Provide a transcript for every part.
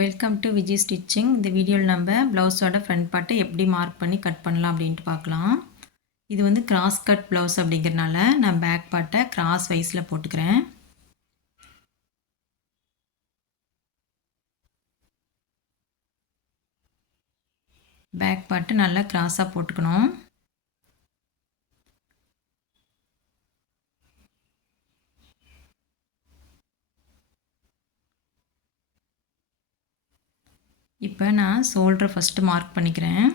Welcome to Viji stitching. இந்த வீடியோவில் நம்ம ப்ளவுஸோட ஃப்ரண்ட் பார்ட்டை எப்படி மார்க் பண்ணி கட் பண்ணலாம் அப்படின்ட்டு பார்க்கலாம். இது வந்து கிராஸ் கட் ப்ளவுஸ் அப்படிங்கிறனால நான் பேக் பார்ட்டை கிராஸ் வைஸில் போட்டுக்கிறேன். பேக் பார்ட்டு நல்லா கிராஸாக போட்டுக்கணும். இப்போ நான் ஷோல்டரை ஃபஸ்ட்டு மார்க் பண்ணிக்கிறேன்.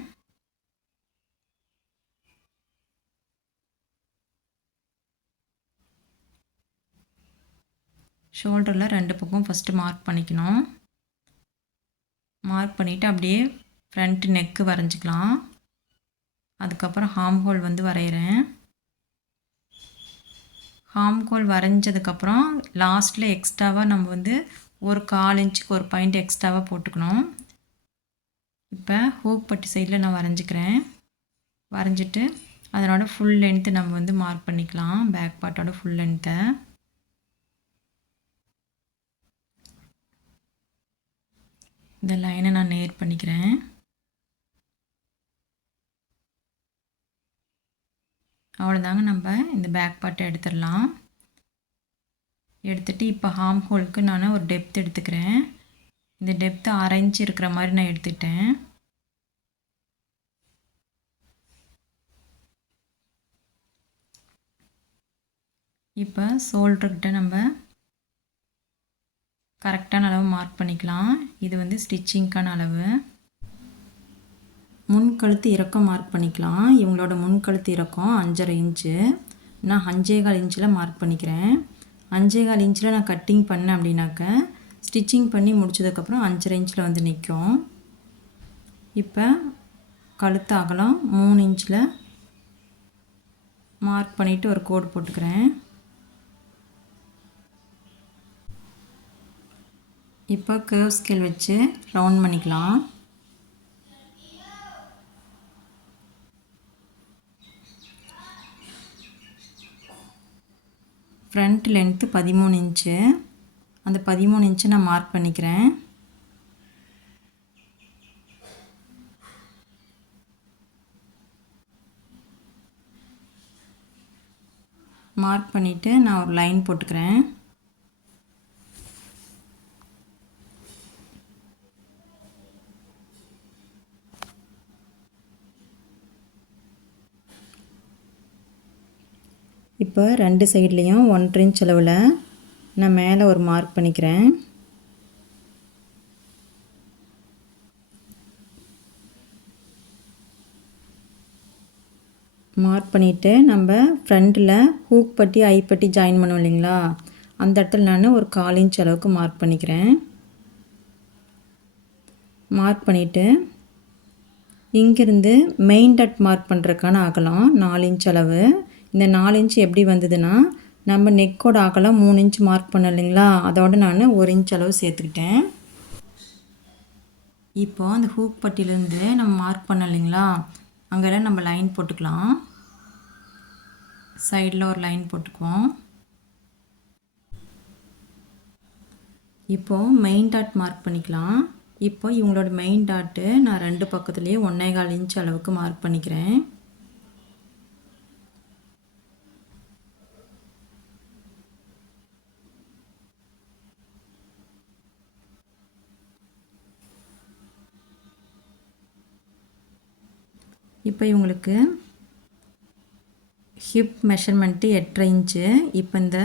ஷோல்டரில் 2 பக்கம் ஃபஸ்ட்டு மார்க் பண்ணிக்கணும். மார்க் பண்ணிவிட்டு அப்படியே ஃப்ரண்ட் நெக்கு வரைஞ்சிக்கலாம். அதுக்கப்புறம் ஹார்ம் ஹோல் வந்து வரைகிறேன். ஹார்ம் ஹோல் வரைஞ்சதுக்கப்புறம் லாஸ்ட்டில் எக்ஸ்ட்ராவாக நம்ம வந்து ஒரு 1/4 இன்ச்சுக்கு ஒரு பாயிண்ட் எக்ஸ்ட்ராவாக போட்டுக்கணும். இப்போ ஹூக் பட்டி சைடில் நான் வரைஞ்சிக்கிறேன். வரைஞ்சிட்டு அதனோட ஃபுல் லென்த்து நம்ம வந்து மார்க் பண்ணிக்கலாம். பேக் பார்ட்டோட ஃபுல் லென்த்தை இந்த லைனை நான் நேர் பண்ணிக்கிறேன். அவ்வளோதாங்க, நம்ம இந்த பேக் பார்ட்டை எடுத்துடலாம். எடுத்துகிட்டு இப்போ ஹார்ம் ஹோலுக்கு நான் ஒரு டெப்த் எடுத்துக்கிறேன். இந்த டெப்த்து 1/2 இன்ச் இருக்கிற மாதிரி நான் எடுத்துக்கிட்டேன். இப்போ ஷோல்டர்கிட்ட நம்ம கரெக்டான அளவு மார்க் பண்ணிக்கலாம். இது வந்து ஸ்டிச்சிங்க்கான அளவு. முன்கழுத்து இறக்கம் மார்க் பண்ணிக்கலாம். இவங்களோட முன்கழுத்து இறக்கம் 5.5 இன்ச்சு. நான் 5.25 இன்ச்சில் மார்க் பண்ணிக்கிறேன். 5.25 இன்ச்சில் நான் கட்டிங் பண்ணேன் அப்படின்னாக்க ஸ்டிச்சிங் பண்ணி முடிச்சதுக்கப்புறம் 5.5 இன்ச்சில் வந்து நிற்கும். இப்போ கழுத்து அகலம் 3 இன்ச்சில் மார்க் பண்ணிவிட்டு ஒரு கோடு போட்டுக்கிறேன். இப்போ கர்வ் ஸ்கேல் வச்சு ரவுண்ட் பண்ணிக்கலாம். Front length 13 inch. அந்த 13 இன்ச்சு நான் மார்க் பண்ணிக்கிறேன். மார்க் பண்ணிவிட்டு நான் ஒரு லைன் போட்டுக்கிறேன். இப்போ 2 சைட்லேயும் 1.5 இன்ச் அளவில் நான் மேலே ஒரு மார்க் பண்ணிக்கிறேன். மார்க் பண்ணிவிட்டு நம்ம ஃப்ரண்ட்டில் ஹூக் பட்டி ஐப்பட்டி ஜாயின் பண்ணுவோம் இல்லைங்களா, அந்த இடத்துல நான் ஒரு 1/4 இன்ச் அளவுக்கு மார்க் பண்ணிக்கிறேன். மார்க் பண்ணிவிட்டு இங்கேருந்து மெயின் டாட் மார்க் பண்ணுறதுக்கான அகலம் 4 இன்ச் அளவு. இந்த 4 இன்ச் எப்படி வந்ததுன்னா, நம்ம நெக்கோட அகலம் 3 இன்ச் மார்க் பண்ணோம் இல்லைங்களா, அதோடு நான் 1 இன்ச் அளவு சேர்த்துக்கிட்டேன். இப்போ அந்த ஹூக் பட்டியிலேருந்து நம்ம மார்க் பண்ணோம் இல்லைங்களா, அங்கெல்லாம் நம்ம லைன் போட்டுக்கலாம். சைடில் ஒரு லைன் போட்டுக்குவோம். இப்போது மெயின் டாட் மார்க் பண்ணிக்கலாம். இப்போ இவங்களோட மெயின் டாட்டு நான் 2 பக்கத்துலேயே 1.25 இன்ச் அளவுக்கு மார்க் பண்ணிக்கிறேன். இப்போ இவங்களுக்கு ஹிப் மெஷர்மெண்ட்டு 8.5 இன்ச்சு. இப்போ இந்த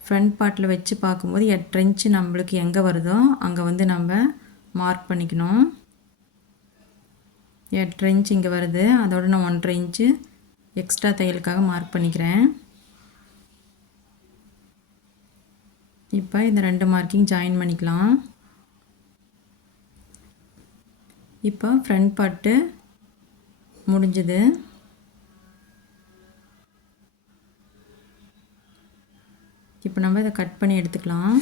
ஃப்ரண்ட் பார்ட்டில் வச்சு பார்க்கும்போது 8.5 இன்ச்சு நம்மளுக்கு எங்கே வருதோ அங்கே வந்து நம்ம மார்க் பண்ணிக்கணும். 8.5 இன்ச் இங்கே வருது, அதோடு நான் 1.5 இன்ச்சு எக்ஸ்ட்ரா தையலுக்காக மார்க் பண்ணிக்கிறேன். இப்போ இந்த 2 மார்க்கிங் ஜாயின் பண்ணிக்கலாம். இப்போ ஃப்ரண்ட் பார்ட்டு முடிஞ்சது. இப்போ நம்ம இதை கட் பண்ணி எடுத்துக்கலாம்.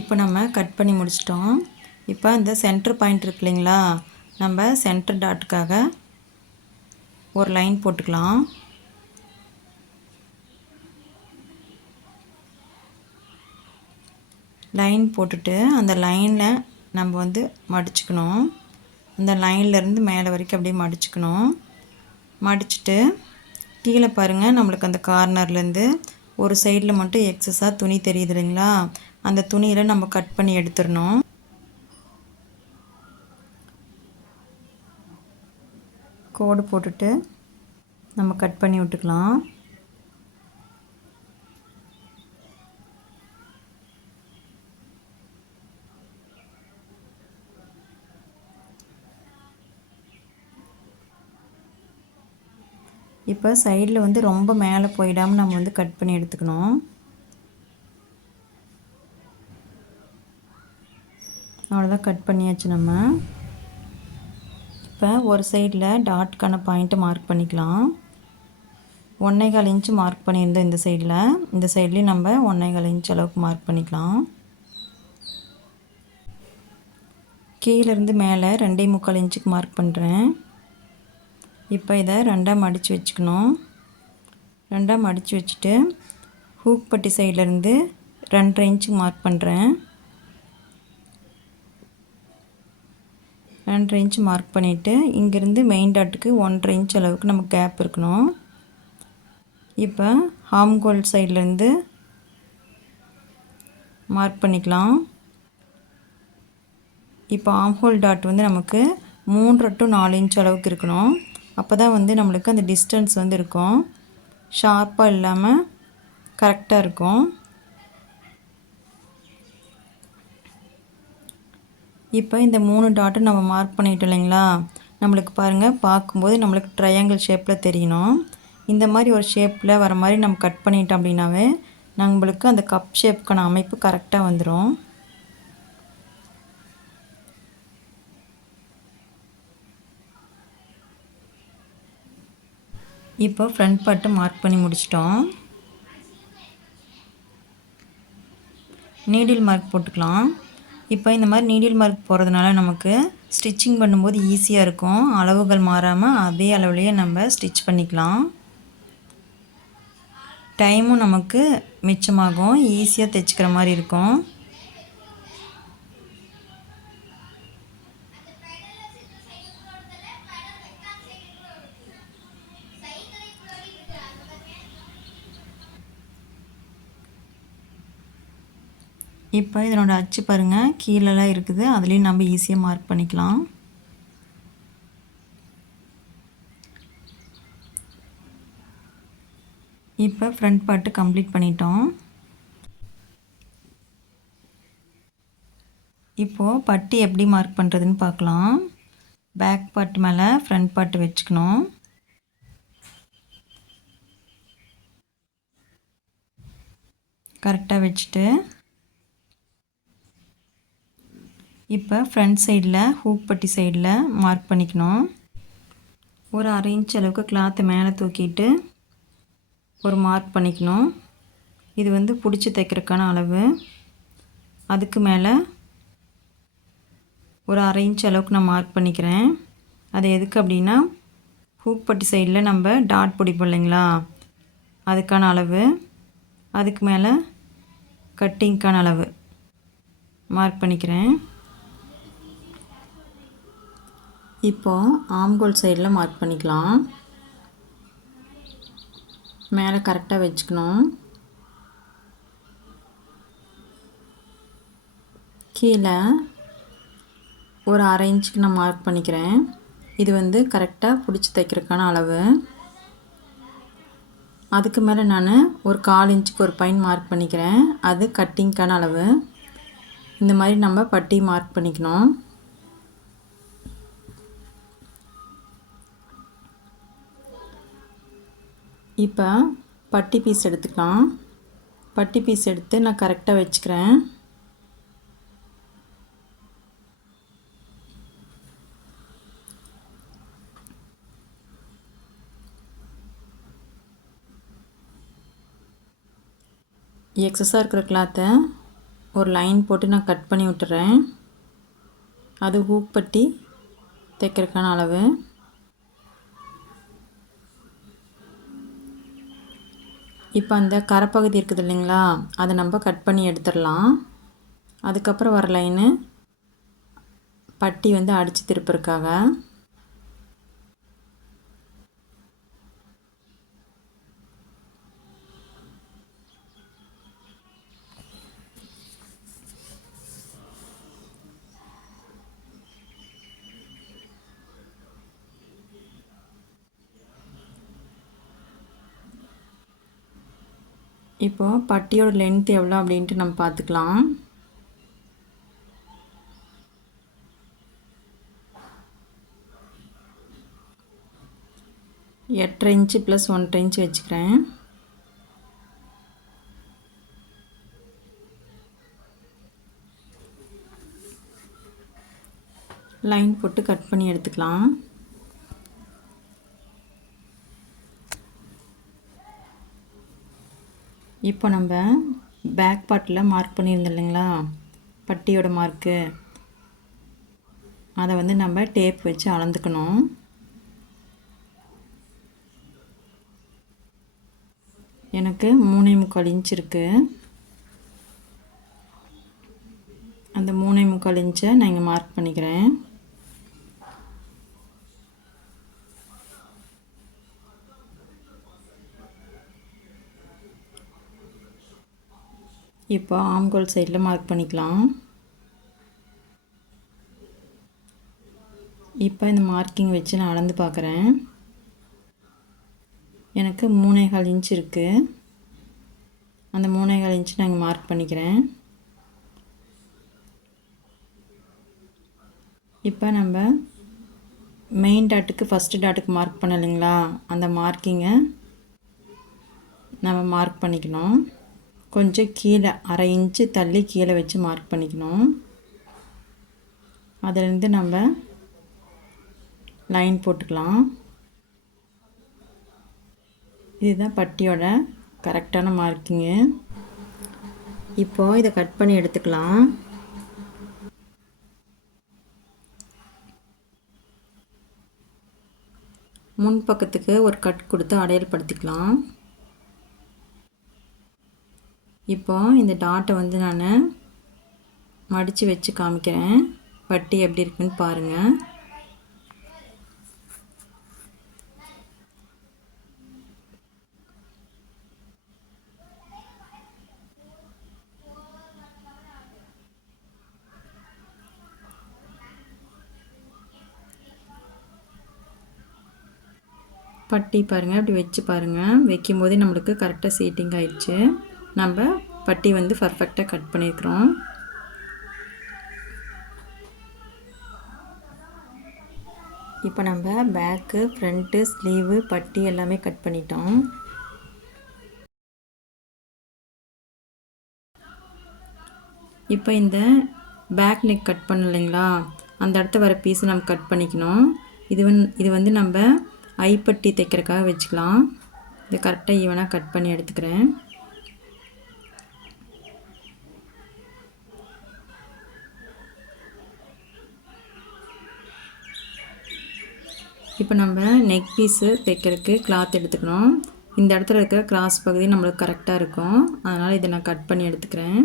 இப்போ நம்ம கட் பண்ணி முடிச்சிட்டோம். இப்போ இந்த சென்டர் பாயிண்ட் இருக்கு இல்லைங்களா, நம்ம சென்டர் டாட்டுக்காக ஒரு லைன் போட்டுக்கலாம். லைன் போட்டுட்டு அந்த லைனை நம்ம வந்து மடிச்சுக்கணும். அந்த லைன்லேருந்து மேலே வரைக்கும் அப்படியே மடிச்சுக்கணும். மடிச்சுட்டு கீழே பாருங்கள், நம்மளுக்கு அந்த கார்னர்லேருந்து ஒரு சைடில் மட்டும் எக்ஸஸாக துணி தெரியுது இல்லைங்களா, அந்த துணியில் நம்ம கட் பண்ணி எடுத்துடணும். கோடு போட்டுட்டு நம்ம கட் பண்ணி விட்டுக்கலாம். இப்போ சைடில் வந்து ரொம்ப மேலே போயிடாமல் நம்ம வந்து கட் பண்ணி எடுத்துக்கணும். அவ்வளோதான், கட் பண்ணியாச்சு. நம்ம இப்போ ஒரு சைடில் டாட்கான பாயிண்ட்டை மார்க் பண்ணிக்கலாம். 1.25 இன்ச்சு மார்க் பண்ணியிருந்தோம் இந்த சைடில். இந்த சைட்லேயும் நம்ம 1.25 இன்ச் அளவுக்கு மார்க் பண்ணிக்கலாம். கீழேருந்து மேலே 2.25 இன்ச்சுக்கு மார்க் பண்ணுறேன். இப்போ இதை 2ஆக மடித்து வச்சுக்கணும். 2ஆக மடித்து வச்சுட்டு ஹூக் பட்டி சைட்லேருந்து 2.5 இன்ச்சுக்கு மார்க் பண்ணுறேன். 2.5 இன்ச் மார்க் பண்ணிவிட்டு இங்கேருந்து மெயின் டாட்டுக்கு 1.5 இன்ச் அளவுக்கு நமக்கு கேப் இருக்கணும். இப்போ ஆம்ஹோல் சைட்லேருந்து மார்க் பண்ணிக்கலாம். இப்போ ஆம்ஹோல் டாட் வந்து நமக்கு 3 to 4 இன்ச் அளவுக்கு இருக்கணும். அப்போ தான் வந்து நம்மளுக்கு அந்த டிஸ்டன்ஸ் வந்து இருக்கும், ஷார்ப்பாக இல்லாமல் கரெக்டாக இருக்கும். இப்போ இந்த 3 டாட்டும் நம்ம மார்க் பண்ணிட்டோம் இல்லைங்களா, நம்மளுக்கு பாருங்கள், பார்க்கும்போது நம்மளுக்கு ட்ரையாங்கிள் ஷேப்பில் தெரியணும். இந்த மாதிரி ஒரு ஷேப்பில் வர மாதிரி நம்ம கட் பண்ணிட்டோம் அப்படின்னாவே நம்மளுக்கு அந்த கப் ஷேப்புக்கான அமைப்பு கரெக்டாக வந்துடும். இப்போ ஃப்ரண்ட் பார்ட்டு மார்க் பண்ணி முடிச்சிட்டோம். நீடில் மார்க் போட்டுக்கலாம். இப்போ இந்த மாதிரி நீடில் மார்க் போகிறதுனால நமக்கு ஸ்டிச்சிங் பண்ணும்போது ஈஸியாக இருக்கும். அளவுகள் மாறாமல் அதே அளவுலேயே நம்ம ஸ்டிச் பண்ணிக்கலாம். டைமும் நமக்கு மிச்சமாகும், ஈஸியாக தைச்சிக்கிற மாதிரி இருக்கும். இப்போ இதனோட அச்சு பாருங்கள், கீழெல்லாம் இருக்குது, அதுலேயும் நம்ம ஈஸியாக மார்க் பண்ணிக்கலாம். இப்போ ஃப்ரண்ட் பார்ட்டு கம்ப்ளீட் பண்ணிட்டோம். இப்போது பட்டி எப்படி மார்க் பண்ணுறதுன்னு பார்க்கலாம். பேக் பார்ட் மேலே ஃப்ரண்ட் பார்ட்டு வச்சுக்கணும். கரெக்டாக வச்சுட்டு இப்போ ஃப்ரண்ட் சைடில் ஹூக் பட்டி சைடில் மார்க் பண்ணிக்கணும். ஒரு 1/2 இன்ச் அளவுக்கு கிளாத்தை மேலே தூக்கிட்டு ஒரு மார்க் பண்ணிக்கணும். இது வந்து பிடிச்சி தைக்கிறதுக்கான அளவு. அதுக்கு மேலே ஒரு 1/2 இன்ச் அளவுக்கு நான் மார்க் பண்ணிக்கிறேன். அது எதுக்கு அப்படின்னா, ஹூக் பட்டி சைடில் நம்ம டாட் பிடிப்போம் இல்லைங்களா, அதுக்கான அளவு. அதுக்கு மேலே கட்டிங்க்கான அளவு மார்க் பண்ணிக்கிறேன். இப்போது ஆம்ஹோல் சைடில் மார்க் பண்ணிக்கலாம். மேலே கரெக்டாக வச்சுக்கணும். கீழே ஒரு 1/2 இன்ச்சுக்கு நான் மார்க் பண்ணிக்கிறேன். இது வந்து கரெக்டாக பிடிச்சி தைக்கிறதுக்கான அளவு. அதுக்கு மேலே நான் ஒரு 1/4 இன்ச்சுக்கு ஒரு பாயிண்ட் மார்க் பண்ணிக்கிறேன். அது கட்டிங்க்கான அளவு. இந்த மாதிரி நம்ம பட்டி மார்க் பண்ணிக்கணும். இப்போ பட்டி பீஸ் எடுத்துக்கலாம். பட்டி பீஸ் எடுத்து நான் கரெக்டாக வச்சுக்கிறேன். எக்ஸஸாக இருக்கிற கிளாத்தை ஒரு லைன் போட்டு நான் கட் பண்ணி விட்டுறேன். அது ஹூக் பட்டி தைக்கிறதுக்கான அளவு. இப்போ அந்த கரைப்பகுதி இருக்குது இல்லைங்களா, அதை நம்ம கட் பண்ணி எடுத்துடலாம். அதுக்கப்புறம் வர லைனு பட்டி வந்து அடித்து திருப்பறக்காக. இப்போது பட்டியோட லென்த் எவ்வளோ அப்படின்ட்டு நம்ம பார்த்துக்கலாம். எட்டரை இன்ச்சு ப்ளஸ் 1.5 இன்ச்சு வச்சுக்கிறேன். லைன் போட்டு கட் பண்ணி எடுத்துக்கலாம். இப்போ நம்ம பேக் பார்ட்டில் மார்க் பண்ணியிருந்தோம் இல்லைங்களா, பட்டியோட மார்க்கு, அதை வந்து நம்ம டேப் வச்சு அளந்துக்கணும். எனக்கு 3.25 இன்ச் இருக்குது. அந்த 3.25 இன்ச்சை நான் இங்கே மார்க் பண்ணிக்கிறேன். இப்போ ஆம்கோல் சைடில் மார்க் பண்ணிக்கலாம். இப்போ இந்த மார்க்கிங் வச்சு நான் அளந்து பார்க்குறேன். எனக்கு 3.25 இன்ச் இருக்குது. அந்த 3.25 இன்ச் நான் இங்கே மார்க் பண்ணிக்கிறேன். இப்போ நம்ம மெயின் டாட்டுக்கு ஃபஸ்ட்டு டாட்டுக்கு மார்க் பண்ணலைங்களா, அந்த மார்க்கிங்கை நம்ம மார்க் பண்ணிக்கணும். கொஞ்சம் கீழே 1/2 இன்ச்சு தள்ளி கீழே வச்சு மார்க் பண்ணிக்கணும். அதிலேருந்து நம்ம லைன் போட்டுக்கலாம். இதுதான் பட்டியோட கரெக்டான மார்க்கிங்கு. இப்போது இதை கட் பண்ணி எடுத்துக்கலாம். முன் பக்கத்துக்கு ஒரு கட் கொடுத்து அடையாளப்படுத்திக்கலாம். இப்போ இந்த டாட்டை வந்து நான் மடித்து வச்சு காமிக்கிறேன். பட்டி எப்படி இருக்குன்னு பாருங்கள். பட்டி பாருங்கள், அப்படி வச்சு பாருங்கள். வைக்கும்போதே நம்மளுக்கு கரெக்டாக சீட்டிங் ஆயிடுச்சு. நம்ம பட்டி வந்து பர்ஃபெக்டாக கட் பண்ணியிருக்கிறோம். இப்போ நம்ம பேக்கு, ஃப்ரண்ட்டு, ஸ்லீவு, பட்டி எல்லாமே கட் பண்ணிட்டோம். இப்போ இந்த பேக் நெக் கட் பண்ணலைங்களா, அந்த இடத்த வர பீஸை நம்ம கட் பண்ணிக்கணும். இது வந்து நம்ம ஐப்பட்டி தைக்கிறதுக்காக வச்சுக்கலாம். இது கரெக்டாக ஈவனாக கட் பண்ணி எடுத்துக்கிறேன். இப்போ நம்ம நெக் பீஸு தைக்கிறதுக்கு கிளாத் எடுத்துக்கணும். இந்த இடத்துல இருக்கிற கிராஸ் பகுதி நம்மளுக்கு கரெக்டாக இருக்கும். அதனால் இதை நான் கட் பண்ணி எடுத்துக்கிறேன்.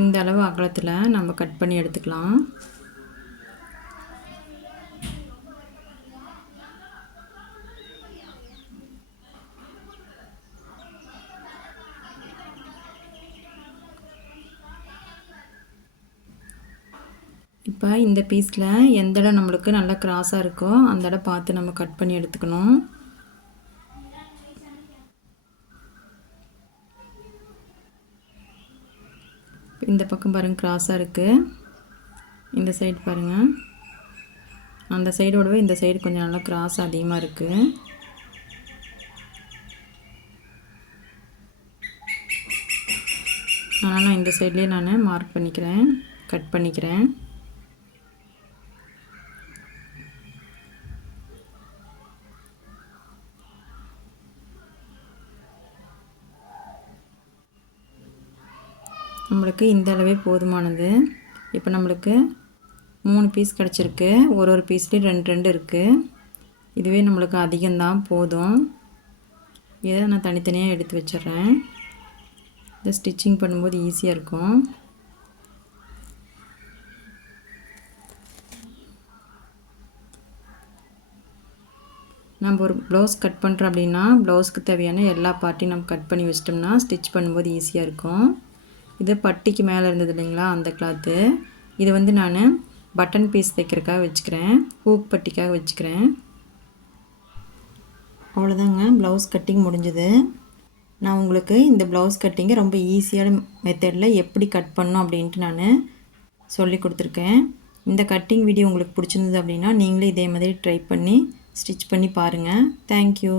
இந்த அளவு அகலத்தில் நம்ம கட் பண்ணி எடுத்துக்கலாம். இப்போ இந்த பீஸில் எந்த இடம் நம்மளுக்கு நல்லா கிராஸாக இருக்கோ அந்த இடம் பார்த்து நம்ம கட் பண்ணி எடுத்துக்கணும். இந்த பக்கம் பாருங்கள் கிராஸாக இருக்குது. இந்த சைடு பாருங்கள், அந்த சைடோடவே இந்த சைடு கொஞ்சம் நல்லா கிராஸ் அதிகமாக இருக்குது. அதனால் நான் இந்த சைட்லேயே நான் மார்க் பண்ணிக்கிறேன், கட் பண்ணிக்கிறேன். நம்மளுக்கு இந்த அளவே போதுமானது. இப்போ நம்மளுக்கு 3 பீஸ் கிடச்சிருக்கு. ஒரு பீஸ்லேயும் 2 இருக்குது. இதுவே நம்மளுக்கு அதிகம்தான், போதும். இதை நான் தனித்தனியாக எடுத்து வச்சிடுறேன். இதை ஸ்டிச்சிங் பண்ணும்போது ஈஸியாக இருக்கும். நம்ம ஒரு ப்ளவுஸ் கட் பண்ணுறோம் அப்படின்னா ப்ளவுஸ்க்கு தேவையான எல்லா பார்ட்டையும் நம்ம கட் பண்ணி வச்சிட்டோம்னா ஸ்டிச் பண்ணும்போது ஈஸியாக இருக்கும். இது பட்டிக்கு மேலே இருந்தது இல்லைங்களா, அந்த கிளாத்து. இது வந்து நான் பட்டன் பீஸ் தைக்கிறதுக்காக வச்சுக்கிறேன், ஹூக் பட்டிக்காக வச்சுக்கிறேன். அவ்வளோதாங்க, ப்ளவுஸ் கட்டிங் முடிஞ்சுது. நான் உங்களுக்கு இந்த ப்ளவுஸ் கட்டிங்கை ரொம்ப ஈஸியான மெத்தடில் எப்படி கட் பண்ணணும் அப்படின்ட்டு நான் சொல்லி கொடுத்துருக்கேன். இந்த கட்டிங் வீடியோ உங்களுக்கு பிடிச்சிருந்தது அப்படின்னா நீங்களே இதே மாதிரி ட்ரை பண்ணி ஸ்டிச் பண்ணி பாருங்கள். தேங்க்யூ.